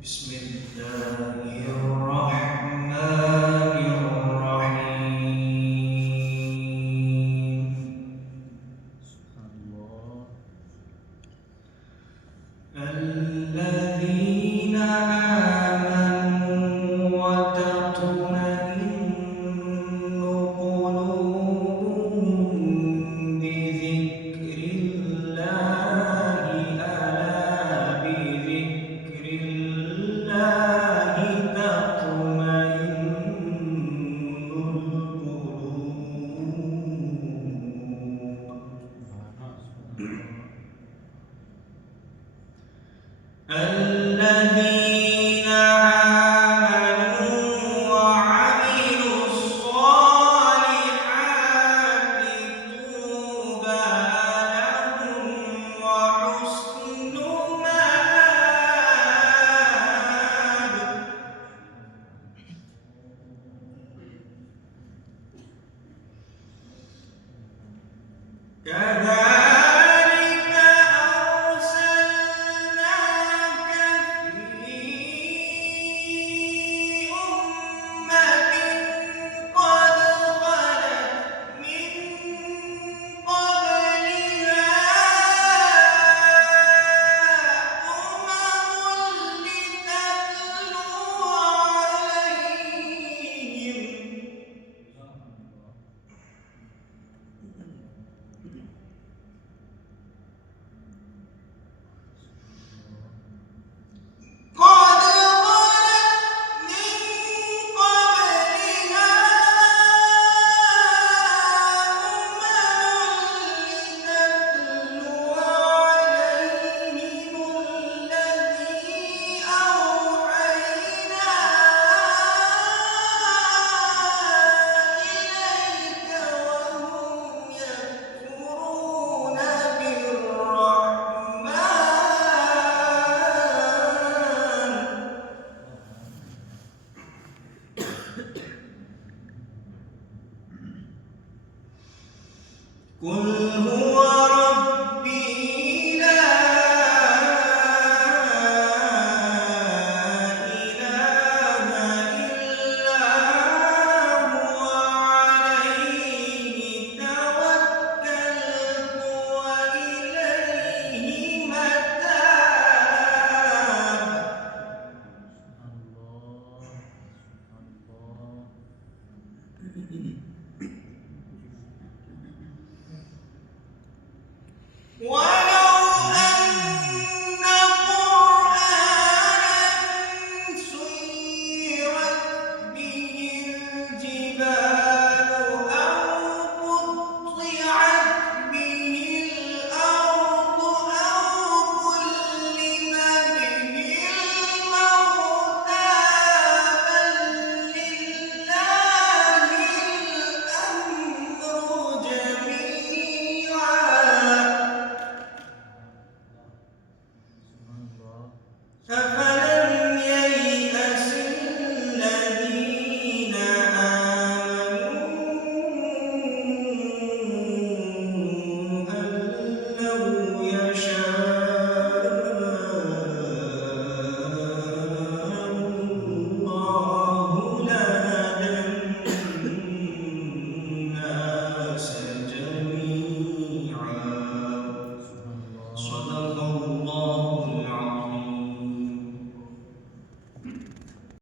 بسم الله الرحمن الرحيم. الذين آمنوا وتطمئن قلوبهم بذكر الله. ألا بذكر الله تطمئن القلوب. الذين آمنوا وعملوا الصالحات طوبى لهم وحسن مآب. كذلك أرسلناك في أمة قد خلت من قبلها أمم لتتلو عليهم الذي أوحينا إليك وهم يكفرون بالرحمن. قل هو ربي لا إله إلا هو عليه توكلت وإليه متاب. ولو أن قرآنا سيرت به الجبال أو قطعت به الأرض أو كلم به الموتى بل لله الأمر جميعا.